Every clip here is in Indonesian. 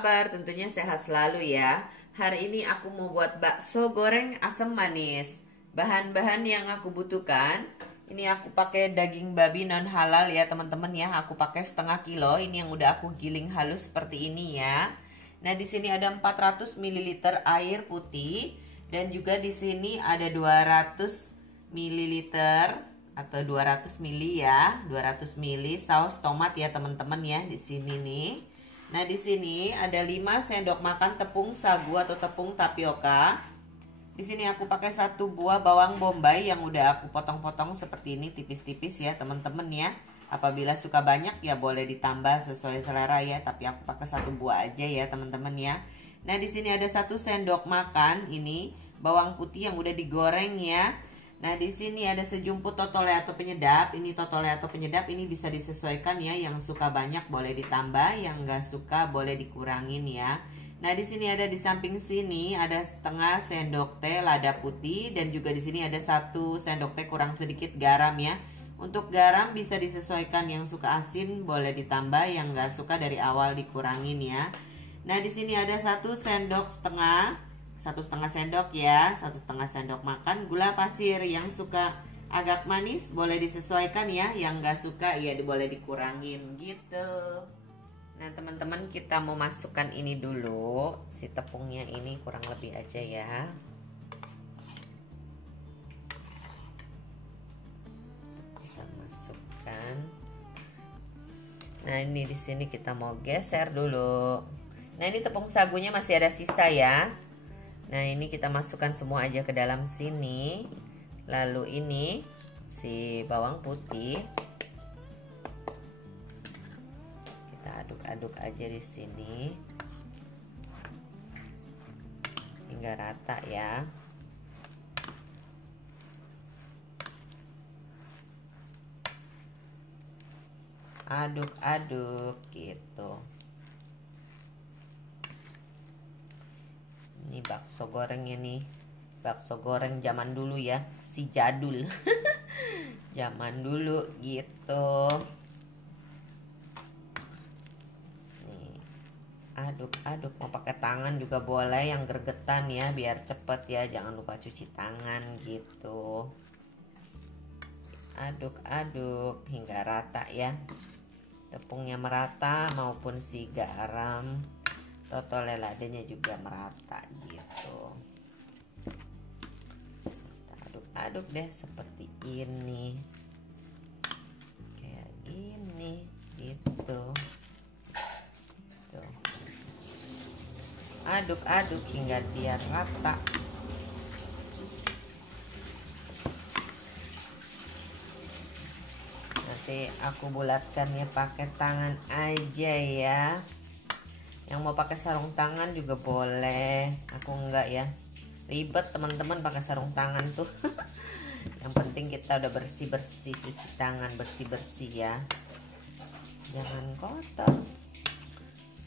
kabar? Tentunya sehat selalu ya. Hari ini aku mau buat bakso goreng asam manis. Bahan-bahan yang aku butuhkan, ini aku pakai daging babi non halal ya teman-teman ya. Aku pakai setengah kilo. Ini yang udah aku giling halus seperti ini ya. Nah, di sini ada 400 ml air putih dan juga di sini ada 200 ml atau 200 ml ya, 200 ml saus tomat ya teman-teman ya di sini nih. Nah, di sini ada 5 sendok makan tepung sagu atau tepung tapioka. Di sini aku pakai 1 buah bawang bombay yang udah aku potong-potong seperti ini tipis-tipis ya, teman-teman ya. Apabila suka banyak ya boleh ditambah sesuai selera ya, tapi aku pakai 1 buah aja ya, teman-teman ya. Nah, di sini ada 1 sendok makan ini bawang putih yang udah digoreng ya. Nah, di sini ada sejumput totole atau penyedap. Ini totole atau penyedap ini bisa disesuaikan ya. Yang suka banyak boleh ditambah, yang nggak suka boleh dikurangin ya. Nah, di sini ada di samping sini ada setengah sendok teh lada putih dan juga di sini ada 1 sendok teh kurang sedikit garam ya. Untuk garam bisa disesuaikan, yang suka asin boleh ditambah, yang nggak suka dari awal dikurangin ya. Nah, di sini ada 1 sendok setengah. 1,5 sendok ya, 1,5 sendok makan gula pasir. Yang suka agak manis boleh disesuaikan ya, yang nggak suka ya boleh dikurangin gitu. Nah, teman-teman, kita mau masukkan ini dulu, si tepungnya ini kurang lebih aja ya. Kita masukkan. Nah, ini di sini kita mau geser dulu. Nah, ini tepung sagunya masih ada sisa ya. Nah, ini kita masukkan semua aja ke dalam sini. Lalu ini si bawang putih. Kita aduk-aduk aja di sini. Hingga rata ya. Aduk-aduk gitu. Ini bakso gorengnya nih, bakso goreng zaman dulu ya, si jadul. Zaman dulu gitu. Nih, aduk-aduk, mau pakai tangan juga boleh, yang gregetan ya biar cepet ya, jangan lupa cuci tangan gitu. Aduk-aduk hingga rata ya, tepungnya merata maupun si garam totole ladanya juga merata gitu. Kita aduk-aduk deh seperti ini, kayak gini gitu. Tuh. Aduk-aduk hingga dia rata. Nanti aku bulatkan ya pakai tangan aja ya. Yang mau pakai sarung tangan juga boleh, aku enggak ya, ribet teman-teman pakai sarung tangan tuh. Yang penting kita udah bersih-bersih, cuci tangan bersih-bersih ya, jangan kotor.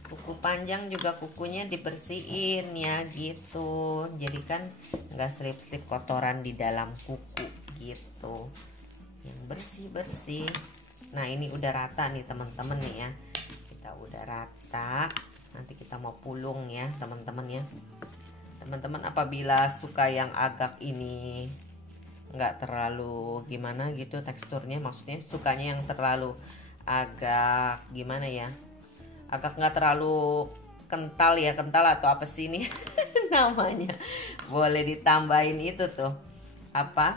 Kuku panjang juga kukunya dibersihin ya gitu, jadi kan nggak selip-selip kotoran di dalam kuku gitu, yang bersih-bersih. Nah, ini udah rata nih teman-teman nih ya, kita udah rata. Nanti kita mau pulung ya teman-teman ya. Teman-teman apabila suka yang agak ini nggak terlalu gimana gitu teksturnya, maksudnya sukanya yang terlalu agak gimana ya, agak nggak terlalu kental ya, kental atau apa sih ini namanya, boleh ditambahin itu tuh apa,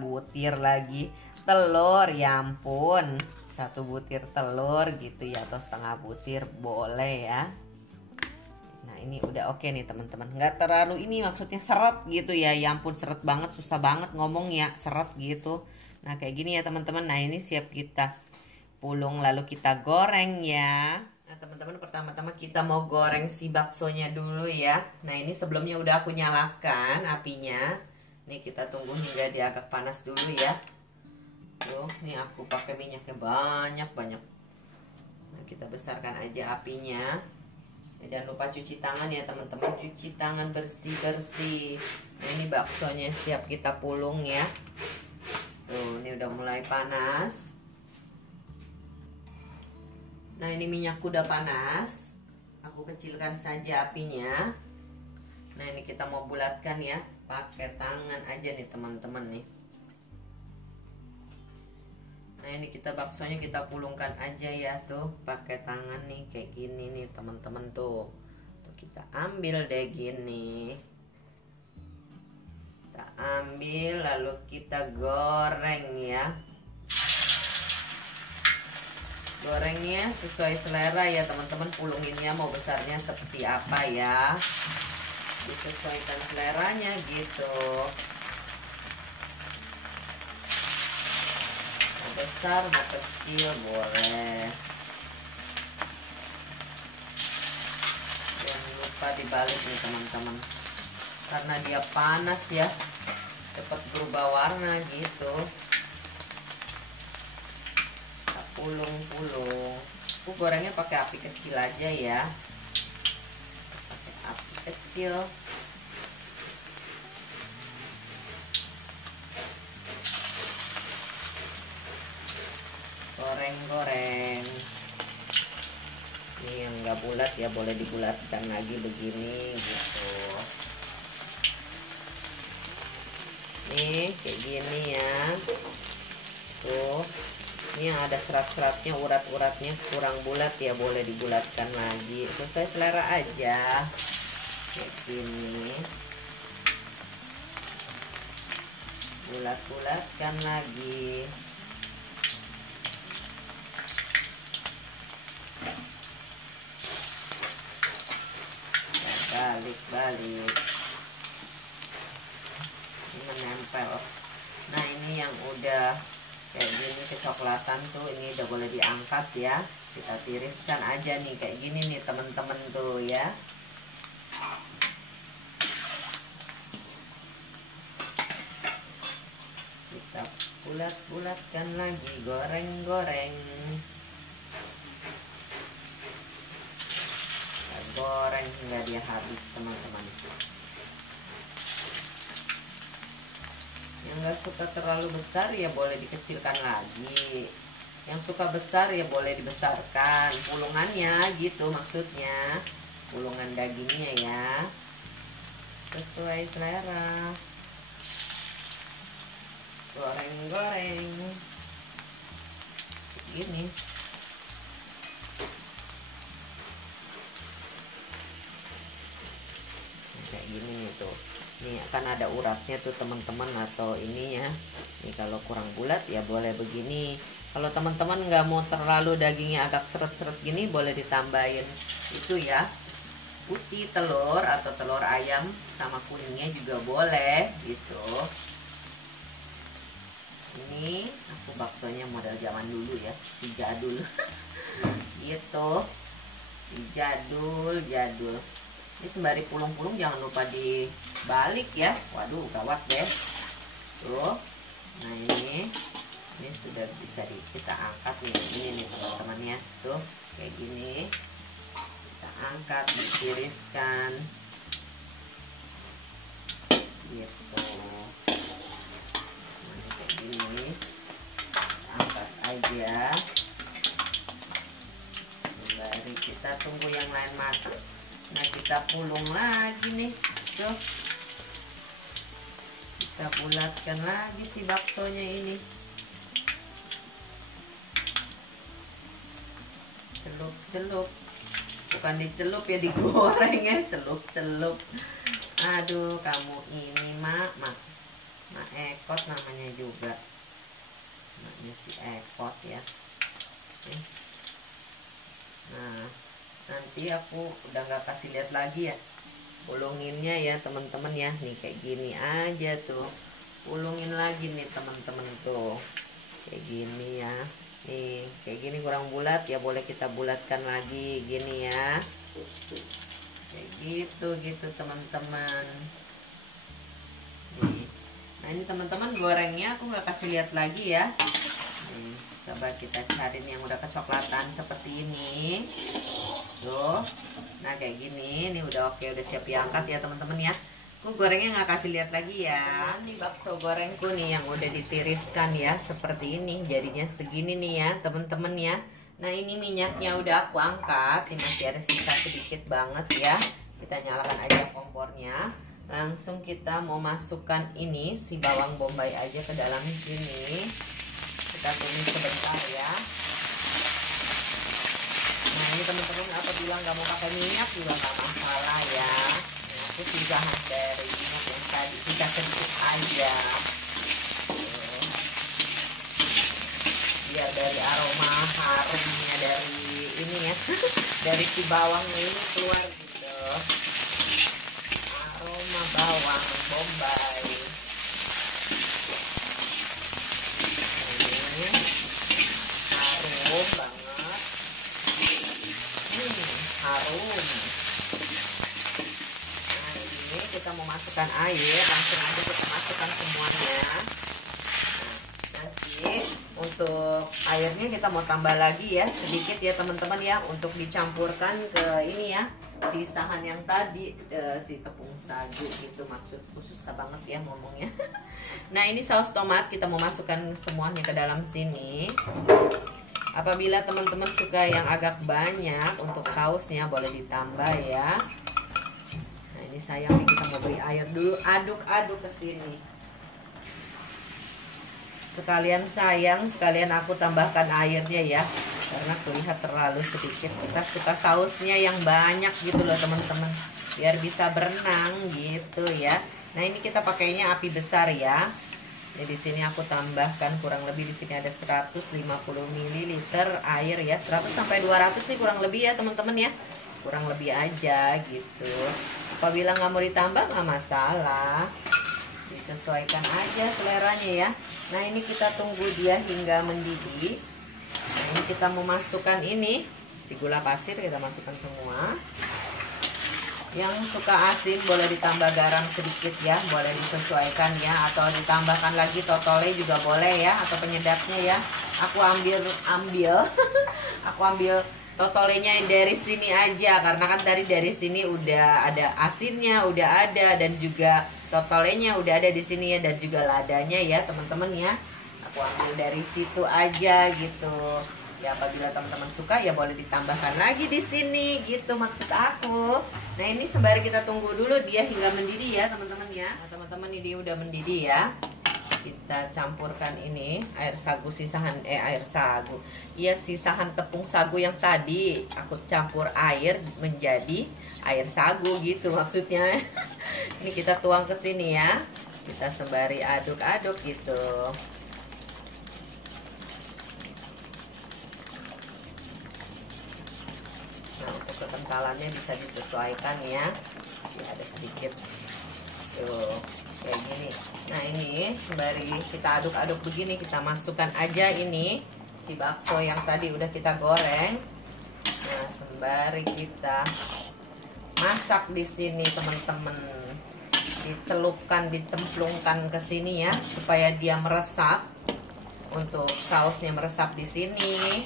butir lagi telur, ya ampun, 1 butir telur gitu ya, atau setengah butir boleh ya. Nah, ini udah oke nih teman-teman, nggak terlalu ini maksudnya seret gitu ya, ya ampun seret banget, susah banget ngomong ya, seret gitu. Nah, kayak gini ya teman-teman. Nah, ini siap kita pulung lalu kita goreng ya. Nah, teman-teman, pertama-tama kita mau goreng si baksonya dulu ya. Nah, ini sebelumnya udah aku nyalakan apinya. Nih, kita tunggu hingga dia agak panas dulu ya. Tuh, nih aku pakai minyaknya banyak-banyak. Nah, kita besarkan aja apinya. Ya, jangan lupa cuci tangan ya teman-teman, cuci tangan bersih-bersih. Nah, ini baksonya siap kita pulung ya. Tuh, ini udah mulai panas. Nah, ini minyakku udah panas. Aku kecilkan saja apinya. Nah, ini kita mau bulatkan ya, pakai tangan aja nih teman-teman nih. Nah, ini kita baksonya kita pulungkan aja ya tuh, pakai tangan nih kayak gini nih teman-teman tuh. Tuh kita ambil deh gini. Kita ambil lalu kita goreng ya. Gorengnya sesuai selera ya teman-teman, pulunginnya mau besarnya seperti apa ya, disesuaikan seleranya gitu. Mau besar mau kecil boleh. Jangan lupa dibalik nih teman-teman, karena dia panas ya, cepat berubah warna gitu. Pulung-pulung. Aku gorengnya pakai api kecil aja ya, pakai api kecil. Goreng-goreng. Ini yang nggak bulat ya boleh dibulatkan lagi begini gitu. Nih kayak gini ya. Tuh. Ini yang ada serat-seratnya, urat-uratnya kurang bulat ya boleh dibulatkan lagi, sesuai selera aja kayak gini. Bulat-bulatkan lagi. Balik-balik, ini menempel. Nah, ini yang udah kayak gini kecoklatan tuh, ini udah boleh diangkat ya. Kita tiriskan aja nih kayak gini nih teman-teman tuh ya. Kita bulat-bulatkan lagi, goreng-goreng. Kita goreng hingga dia habis teman-teman. Yang nggak suka terlalu besar ya boleh dikecilkan lagi, yang suka besar ya boleh dibesarkan pulungannya gitu, maksudnya pulungan dagingnya ya, sesuai selera. Goreng-goreng gini. Kayak gini nih tuh. Nih akan ada uratnya tuh teman-teman, atau ininya. Nih kalau kurang bulat ya boleh begini. Kalau teman-teman nggak mau terlalu dagingnya agak seret-seret gini, boleh ditambahin itu ya, putih telur atau telur ayam sama kuningnya juga boleh gitu. Ini aku baksonya model zaman dulu ya, si jadul gitu, si jadul. Ini sembari pulung-pulung jangan lupa dibalik ya. Waduh gawat deh tuh. Nah ini sudah bisa kita angkat nih, ini nih teman-teman ya tuh kayak gini. Kita angkat, ditiriskan gitu. Nah, kayak gini angkat aja sembari kita tunggu yang lain matang. Nah kita pulung lagi nih tuh, kita bulatkan lagi si baksonya ini. Celup-celup, bukan dicelup ya, digoreng ya, celup-celup. Aduh kamu ini mak Ekot namanya juga, maknya si Ekot ya. Nah nanti aku udah nggak kasih lihat lagi ya pulunginnya ya teman-teman ya. Nih kayak gini aja tuh, pulungin lagi nih teman-teman tuh kayak gini ya. Nih kayak gini kurang bulat ya boleh kita bulatkan lagi gini ya, kayak gitu teman-teman. Nah ini teman-teman gorengnya aku nggak kasih lihat lagi ya. Nih, coba kita cari yang udah kecoklatan seperti ini tuh. Nah kayak gini, ini udah oke, udah siap diangkat ya teman-teman ya. Aku gorengnya nggak kasih lihat lagi ya. Ini bakso gorengku nih yang udah ditiriskan ya, seperti ini jadinya segini nih ya teman-teman ya. Nah, ini minyaknya udah aku angkat. Ini masih ada sisa sedikit banget ya. Kita nyalakan aja kompornya. Langsung kita mau masukkan ini si bawang bombay aja ke dalam sini. Kita tumis sebentar ya. Nah, ini teman-teman apabila nggak mau pakai minyak juga nggak masalah ya. Nah, aku sisahan dari minyak yang tadi, kita sedikit aja. Biar dari aroma harumnya dari ini ya, dari si bawangnya ini keluar gitu. Aroma bawang bombay. Ini harum banget. Harum. Nah, ini kita mau masukkan air, langsung aja kita masukkan semuanya. Nanti untuk airnya kita mau tambah lagi ya, sedikit ya teman-teman ya, untuk dicampurkan ke ini ya, sisahan yang tadi si tepung sagu gitu, maksudku susah banget ya ngomongnya. Nah, ini saus tomat kita mau masukkan semuanya ke dalam sini. Apabila teman-teman suka yang agak banyak untuk sausnya boleh ditambah ya. Nah, ini sayang nih, kita mau beri air dulu, aduk-aduk ke sini. Sekalian sayang, sekalian aku tambahkan airnya ya, karena terlihat terlalu sedikit. Kita suka sausnya yang banyak gitu loh teman-teman, biar bisa berenang gitu ya. Nah, ini kita pakainya api besar ya. Jadi di sini aku tambahkan kurang lebih, di sini ada 150 ml air ya, 100 sampai 200 nih kurang lebih ya teman-teman ya. Kurang lebih aja gitu. Apabila nggak mau ditambah nggak masalah, disesuaikan aja seleranya ya. Nah, ini kita tunggu dia hingga mendidih. Nah, ini kita mau masukkan ini si gula pasir, kita masukkan semua. Yang suka asin boleh ditambah garam sedikit ya, boleh disesuaikan ya, atau ditambahkan lagi totole juga boleh ya, atau penyedapnya ya. Aku ambil aku ambil totolenya dari sini aja, karena kan tadi dari sini udah ada asinnya, udah ada, dan juga totolenya udah ada di sini ya, dan juga ladanya ya teman-teman ya. Aku ambil dari situ aja gitu. Ya, apabila teman-teman suka ya boleh ditambahkan lagi di sini gitu maksud aku. Nah, ini sembari kita tunggu dulu dia hingga mendidih ya teman-teman ya. Nah, teman-teman ini udah mendidih ya. Kita campurkan ini air sagu sisahan sisahan tepung sagu yang tadi aku campur air menjadi air sagu gitu maksudnya. Ini kita tuang ke sini ya. Kita sembari aduk-aduk gitu. Nah, untuk kekentalannya bisa disesuaikan ya. Masih ada sedikit. Tuh, kayak gini. Nah, ini sembari kita aduk-aduk begini, kita masukkan aja ini si bakso yang tadi udah kita goreng. Nah, sembari kita masak di sini teman-teman. Dicelupkan, dicemplungkan ke sini ya, supaya dia meresap. Untuk sausnya meresap di sini.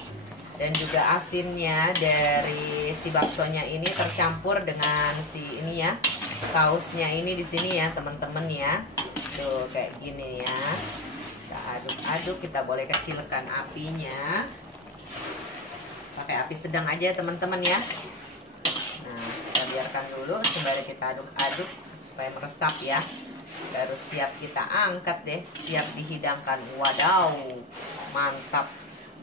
Dan juga asinnya dari si baksonya ini tercampur dengan si ini ya, sausnya ini di sini ya teman-teman ya. Tuh kayak gini ya. Kita aduk-aduk, kita boleh kecilkan apinya. Pakai api sedang aja teman-teman ya. Nah, kita biarkan dulu sembari kita aduk-aduk supaya meresap ya. Baru siap kita angkat deh, siap dihidangkan. Wadaw, mantap.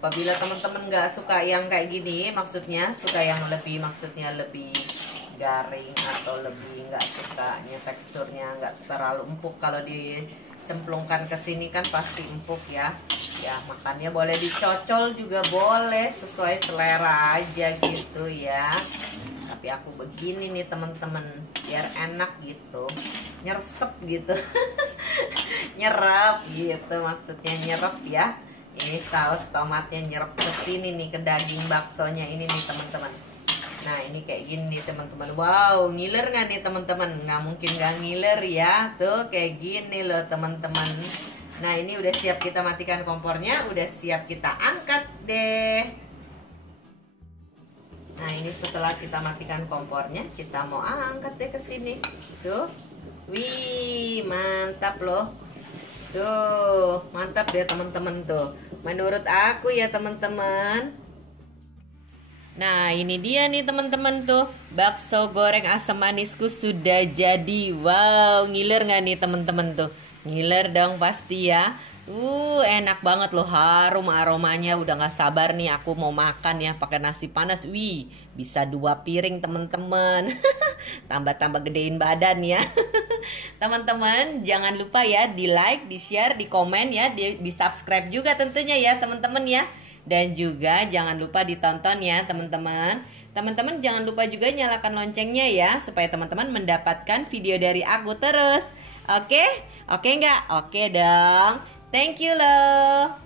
Apabila teman-teman nggak suka yang kayak gini, maksudnya suka yang lebih, maksudnya lebih garing atau lebih nggak sukanya teksturnya nggak terlalu empuk, kalau dicemplungkan ke sini kan pasti empuk ya. Ya, makannya boleh dicocol juga boleh, sesuai selera aja gitu ya. Tapi aku begini nih teman-teman, biar enak gitu, nyeresep gitu. Nyerap gitu maksudnya, nyerap ya. Ini saus tomatnya nyerap ke sini nih, ke daging baksonya ini nih teman-teman. Nah, ini kayak gini nih teman-teman. Wow, ngiler nggak nih teman-teman? Nggak mungkin nggak ngiler ya. Tuh kayak gini loh teman-teman. Nah, ini udah siap kita matikan kompornya, udah siap kita angkat deh. Nah, ini setelah kita matikan kompornya, kita mau angkat deh ke sini. Tuh. Wih, mantap loh. Tuh, mantap deh teman-teman tuh. Menurut aku ya teman-teman. Nah, ini dia nih teman-teman tuh. Bakso goreng asam manisku sudah jadi. Wow, ngiler nggak nih teman-teman tuh? Ngiler dong pasti ya. Enak banget loh, harum aromanya. Udah nggak sabar nih aku mau makan ya pakai nasi panas. Wih, bisa 2 piring teman-teman. Tambah-tambah gedein badan ya. Teman-teman, jangan lupa ya di like, di share, di komen ya, di subscribe juga tentunya ya teman-teman ya. Dan juga jangan lupa ditonton ya teman-teman. Teman-teman jangan lupa juga nyalakan loncengnya ya, supaya teman-teman mendapatkan video dari aku terus. Oke? Oke nggak? Oke dong. Thank you loh.